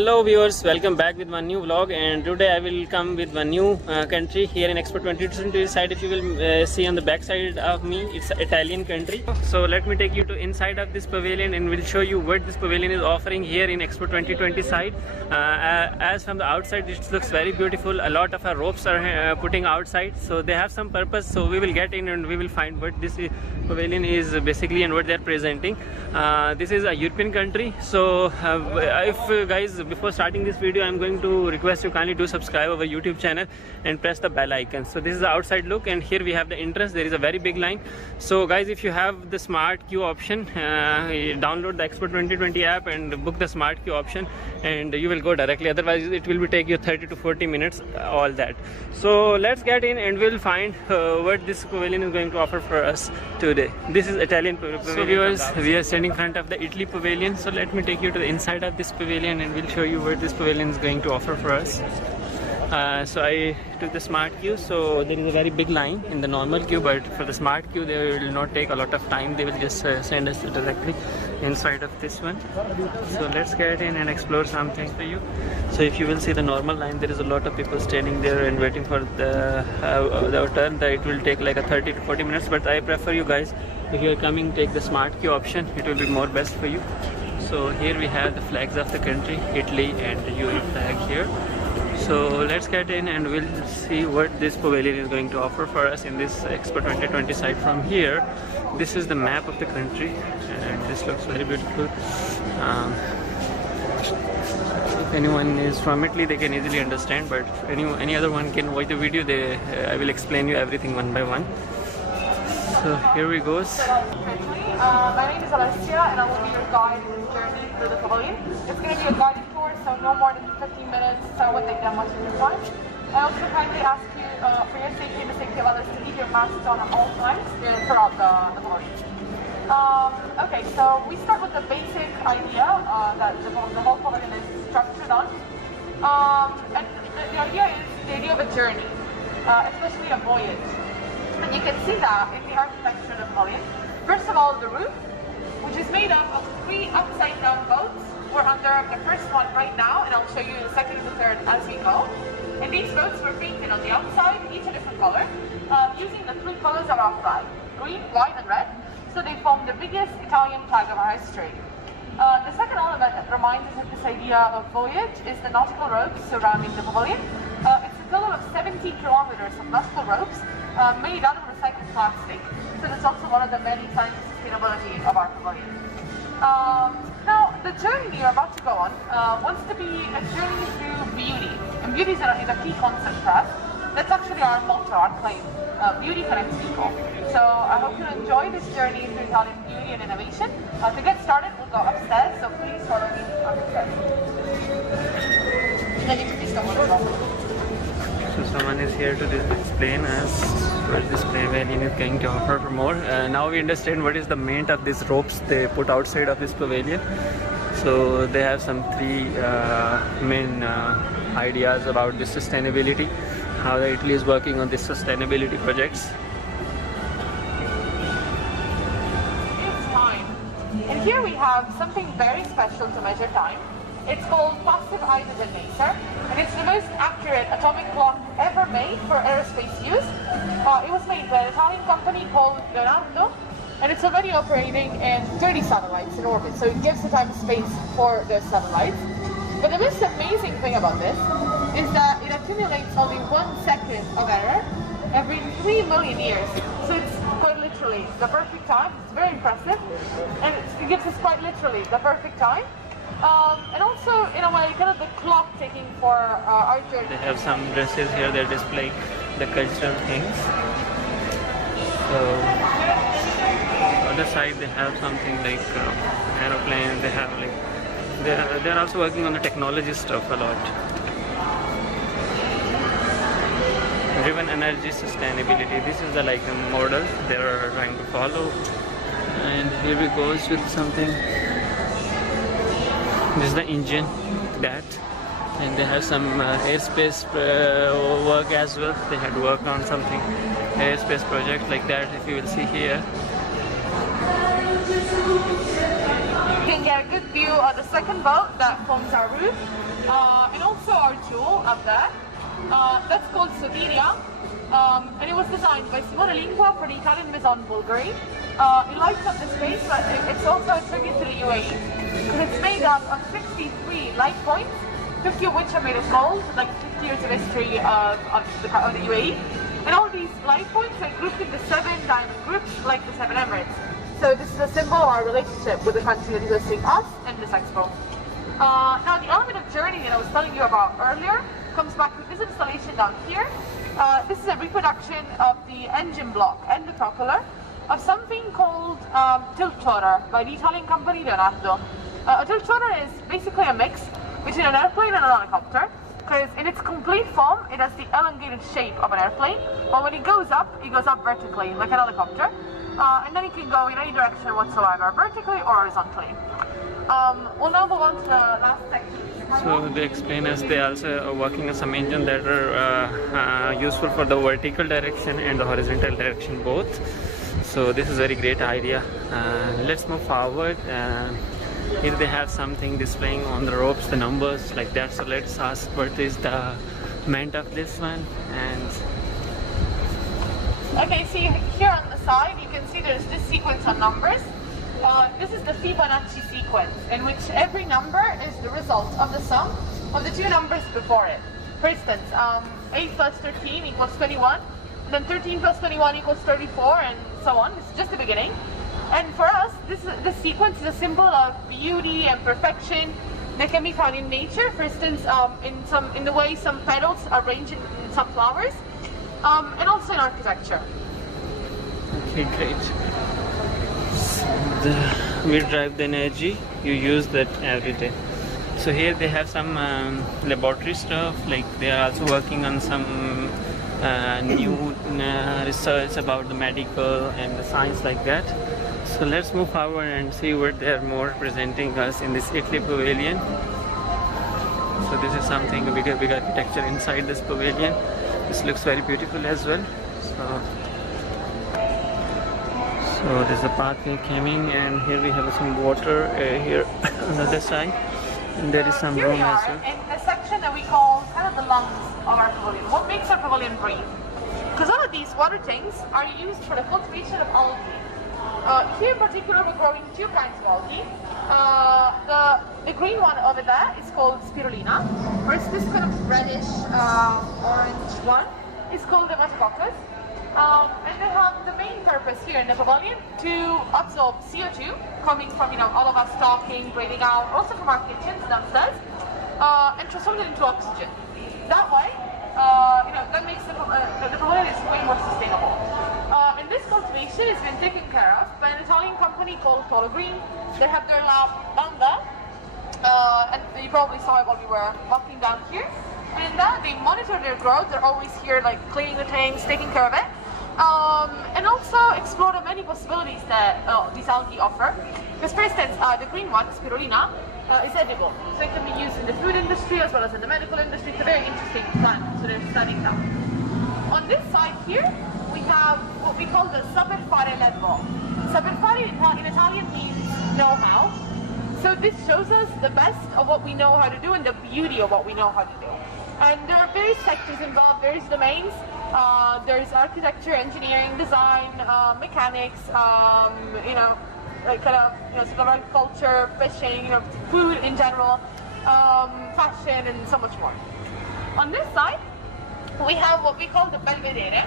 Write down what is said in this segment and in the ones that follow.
Hello viewers, welcome back with one new vlog, and today I will come with one new country here in Expo 2020 side. If you will see on the back side of me, it's Italian country. So let me take you to inside of this pavilion and will show you what this pavilion is offering here in Expo 2020 side. As from the outside it looks very beautiful. A lot of our ropes are putting outside, so they have some purpose. So we will get in and we will find what this pavilion is basically and what they are presenting. This is a European country, so if guys, before starting this video, I'm going to request you kindly do subscribe our YouTube channel and press the bell icon. So this is the outside look, and here we have the entrance. There is a very big line. So guys, if you have the smart queue option, download the Expo 2020 app and book the smart queue option, and you will go directly. Otherwise it will take you 30 to 40 minutes, all that. So let's get in and we'll find what this pavilion is going to offer for us today. This is Italian pavilion. So viewers, we are standing in front of the Italy pavilion. So let me take you to the inside of this pavilion and we'll show you what this pavilion is going to offer for us. So I took the smart queue, so there is a very big line in the normal queue, but for the smart queue they will not take a lot of time. They will just send us directly inside of this one. So let's get in and explore something for you. So if you will see the normal line, there is a lot of people standing there and waiting for the turn. It will take like a 30 to 40 minutes, but I prefer you guys, if you are coming, take the smart queue option. It will be more best for you. So here we have the flags of the country, Italy and the UE flag here. So let's get in and we'll see what this pavilion is going to offer for us in this Expo 2020 site. From here, this is the map of the country, and this looks very beautiful. If anyone is from Italy, they can easily understand, but if any other one can watch the video, I will explain you everything one by one. So here we go. My name is Alyas, and I will be your guide in this journey through the pavilion. It's going to be a guided tour, so no more than 15 minutes, so it won't take that much of your time. I also kindly ask you, for your safety and the safety of others, to keep your masks on at all times throughout the pavilion. Okay, so we start with the basic idea that the whole pavilion is structured on. And the idea is the idea of a journey, especially a voyage. And you can see that in the architecture of the pavilion. First of all, the roof, which is made up of 3 upside-down boats. We're under the first one right now, and I'll show you the second and the third as we go. And these boats were painted on the outside, each a different color, using the 3 colors of our flag, green, white, and red. So they form the biggest Italian flag of our history. The second element that reminds us of this idea of voyage is the nautical ropes surrounding the pavilion. It's a total of 70 kilometers of nautical ropes made out of recycled plastic. So that's also one of the many signs of sustainability of our pavilion. Now, the journey you're about to go on wants to be a journey through beauty. And beauty is a key concept for us. That's actually our motto, our claim. Beauty connects people. So I hope you enjoy this journey through Italian beauty and innovation. To get started, we'll go upstairs, so please follow me upstairs. Then you can please come on as well. So someone is here to explain us what this pavilion is going to offer for more. Now we understand what is the main of these ropes they put outside of this pavilion. So they have some 3 main ideas about this sustainability, how Italy is working on these sustainability projects. It's time. And here we have something very special to measure time. It's called passive hydrogenator, and it's the most accurate atomic clock ever made for aerospace use. It was made by an Italian company called Leonardo, and it's already operating in 30 satellites in orbit, so it gives the time and space for those satellites. But the most amazing thing about this is that it accumulates only 1 second of error every 3 million years. So it's quite literally the perfect time. It's very impressive, and it gives us quite literally the perfect time. And also, in a way, kind of the clock taking for our journey. They have some dresses here, they're displaying the cultural things. So, on the other side they have something like aeroplane, they have like, they're also working on the technology stuff a lot. Driven energy sustainability, this is the like a model they are trying to follow. And here we go with something. This is the engine, that, and they have some airspace work as well. They had worked on something airspace project like that, if you will see here. You can get a good view of the second boat that forms our roof, and also our jewel up there. That's called Sotiria, and it was designed by Simone Lingua for the Italian Maison Bulgari. It lights up the space, but it's also a tribute to the UAE, because it's made up of 63 light points, 50 of which are made of gold, like 50 years of history of the UAE. And all these light points are grouped into 7 diamond groups, like the 7 Emirates. So this is a symbol of our relationship with the country that is hosting us and this expo. Now the element of journey that I was telling you about earlier comes back with this installation down here. This is a reproduction of the engine block and the propeller of something called tilt rotor by the Italian company Leonardo. A tilt rotor is basically a mix between an airplane and a helicopter, because in its complete form it has the elongated shape of an airplane, but when it goes up vertically like an helicopter, and then it can go in any direction whatsoever, vertically or horizontally. We'll now move on to the last section. So they explain us they also are working on some engines that are useful for the vertical direction and the horizontal direction both. So this is a very great idea. Let's move forward. Here they have something displaying on the ropes the numbers like that, so let's ask what is the meant of this one. And okay, see here on the side you can see there's this sequence of numbers. This is the Fibonacci sequence, in which every number is the result of the sum of the 2 numbers before it. For instance, 8 plus 13 equals 21, and then 13 plus 21 equals 34, and so on. This is just the beginning. And for us, this sequence is a symbol of beauty and perfection that can be found in nature. For instance, in the way some petals are arranged in some flowers, and also in architecture. okay, great. We drive the energy, you use that every day. So here they have some laboratory stuff, like they are also working on some new research about the medical and the science like that. So let's move forward and see what they are more presenting us in this Italy pavilion. So this is something, a big architecture inside this pavilion. This looks very beautiful as well. So there's a pathway coming, and here we have some water here on the other side, and there is some here room we are as well. in the section that we call kind of the lungs of our pavilion. What makes our pavilion breathe? Because all of these water tanks are used for the cultivation of algae. Here in particular we're growing 2 kinds of algae. The green one over there is called spirulina, whereas this kind of reddish orange one is called the Hematococus. And they have the main purpose here in the pavilion to absorb CO2 coming from all of us talking, breathing out, also from our kitchens downstairs, and transform it into oxygen. That way, that makes the pavilion is way more sustainable. And this cultivation has been taken care of by an Italian company called Polo Green. They have their lab down there, and you probably saw it while we were walking down here. And they monitor their growth. They're always here, like cleaning the tanks, taking care of it, and also explore the many possibilities that these algae offer. Because, for instance, the green one, spirulina, is edible, so it can be used in the food industry as well as in the medical industry. It's a very interesting plant, so they're studying that. On this side here, we have what we call the saper fare ledvo. Saper fare in Italian means know-how. So this shows us the best of what we know how to do and the beauty of what we know how to do. And there are various sectors involved, various domains. There's architecture, engineering, design, mechanics, sort of agriculture, fishing, food in general, fashion, and so much more. On this side, we have what we call the belvedere.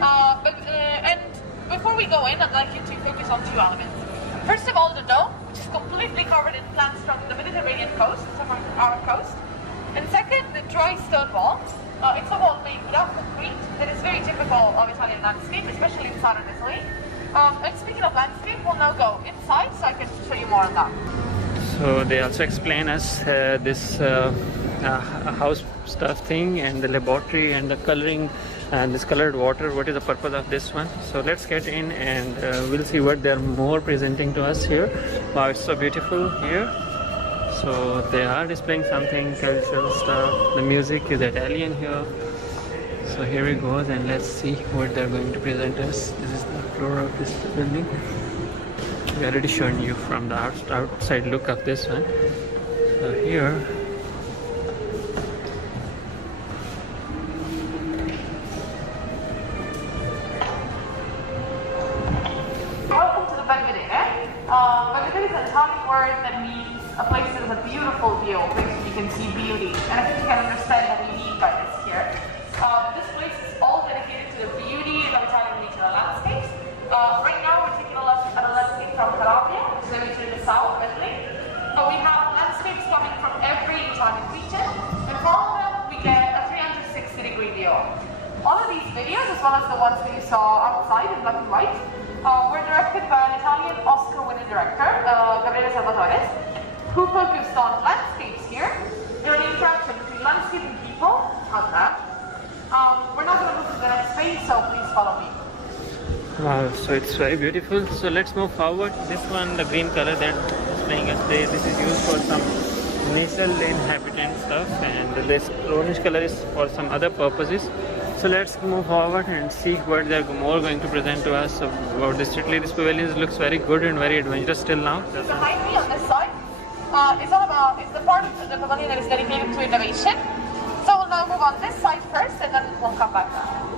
And before we go in, I'd like you to focus on 2 elements. First of all, the dome, which is completely covered in plants from the Mediterranean coast, so from our coast. And second, the dry stone wall. It's a wall made without concrete that is very typical of Italian landscape, especially in southern Italy. And speaking of landscape, we'll now go inside so I can show you more on that. So they also explain us this house stuff thing and the laboratory and the coloring and this colored water. What is the purpose of this one? So let's get in and we'll see what they're more presenting to us here. Wow, it's so beautiful here. So they are displaying something cultural stuff. The music is Italian here. So here it goes, and let's see what they're going to present us. This is the floor of this building. we already shown you from the outside look of this one. So here welcome to the Pavilion. Pavilion is an Italian word that means a place that has a beautiful view, a place where you can see beauty. And I think you can understand what we mean by this here. This place is all dedicated to the beauty of Italian regional landscapes. Right now we're taking a look at a landscape from Pavilion, which is located in the south of Italy. But we have landscapes coming from every Italian region, and for all of them we get a 360-degree view. All of these videos, as well as the ones that you saw outside in black and white, were directed by an Italian Oscar-winning director, Rathore, who focused on landscapes here. There was an interaction between landscape and people. We're not going to move to the next page, so please follow me. wow, so it's very beautiful. So let's move forward. This one, the green color that is playing us today, this is used for some natural inhabitant stuff, and this orange color is for some other purposes. So let's move forward and see what they're more going to present to us about this Italy. This pavilion looks very good and very adventurous till now. Behind me on this side is the part of the pavilion that is dedicated to innovation. So we'll now move on this side first, and then we'll come back down.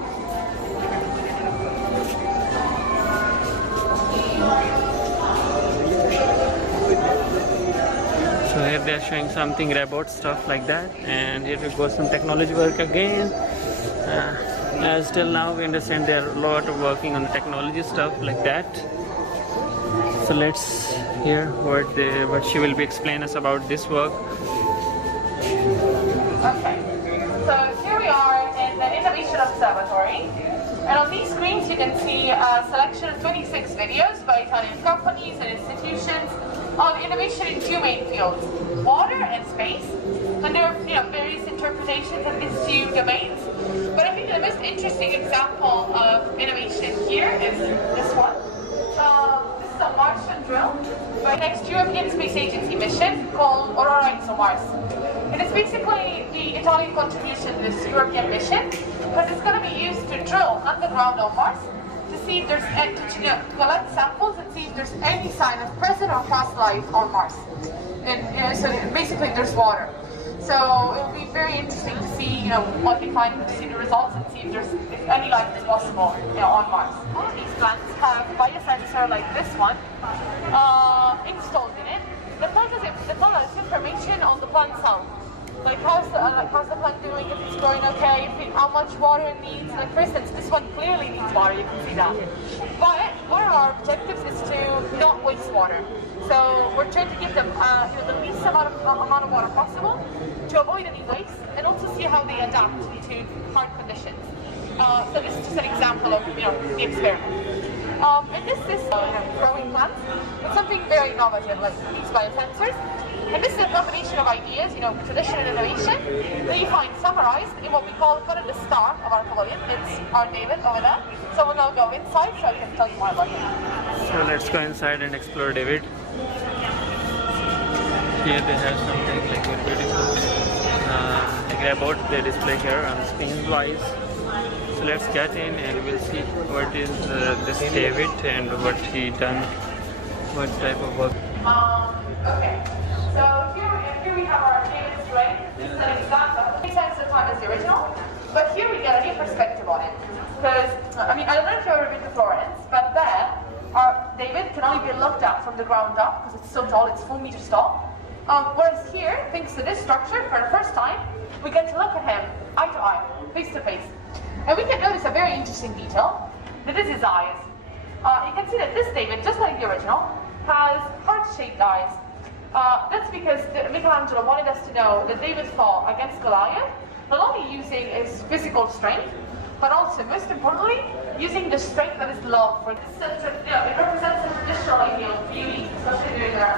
So here they are showing something robot stuff like that, and here we go some technology work again. As till now we understand there are a lot of working on the technology stuff like that. So let's hear what she will be explaining us about this work. Okay, so here we are in the Innovation Observatory, and on these screens you can see a selection of 26 videos by Italian companies and institutions on innovation in two main fields, water and space. And there are various interpretations of these two domains, but I think the most interesting example of innovation here is this one. This is a Martian drill by the next European Space Agency mission called Awais. And it's basically the Italian contribution to this European mission, because it's going to be used to drill underground on Mars to see if there's to collect samples and see if there's any sign of present or past life on Mars. And so basically there's water. So it'll be very interesting to see, what they find, to see the results and see if any life is possible, on Mars. All of these plants have a biosensor like this one installed in it that tells us information on the plant health. Like how's the plant doing, if it's growing okay, how much water it needs. Like for instance, this one clearly needs water, you can see that. But one of our objectives is to not waste water. So we're trying to give them the least amount of water possible to avoid any waste, and also see how they adapt to hard conditions. So this is just an example of the experiment. And this is growing plants. It's something very innovative, like these biosensors. And this is a combination of ideas, tradition and innovation, that you find summarized in what we call kind of the star of our pavilion. It's our David over there. So we'll now go inside so I can tell you more about him. So let's go inside and explore David. Here they have something like very beautiful. Like about they display here on screen wise. So let's get in and we'll see what is this David and what he done, what type of work. Okay. So here we have our David's ring. This is an example. 3 times the time as the original, but here we get a new perspective on it. Because I don't know if you've ever been to Florence, but there, our David can only be looked at from the ground up because it's so tall. It's 4 meters tall. Whereas here, thanks to this structure, for the first time, we get to look at him eye to eye, face to face, and we can notice a very interesting detail. That is his eyes. You can see that this David, just like the original, has heart-shaped eyes. That's because Michelangelo wanted us to know that David fought against Goliath, not only using his physical strength, but also, most importantly, using the strength of his love for this. It represents a traditional ideal of beauty, especially during their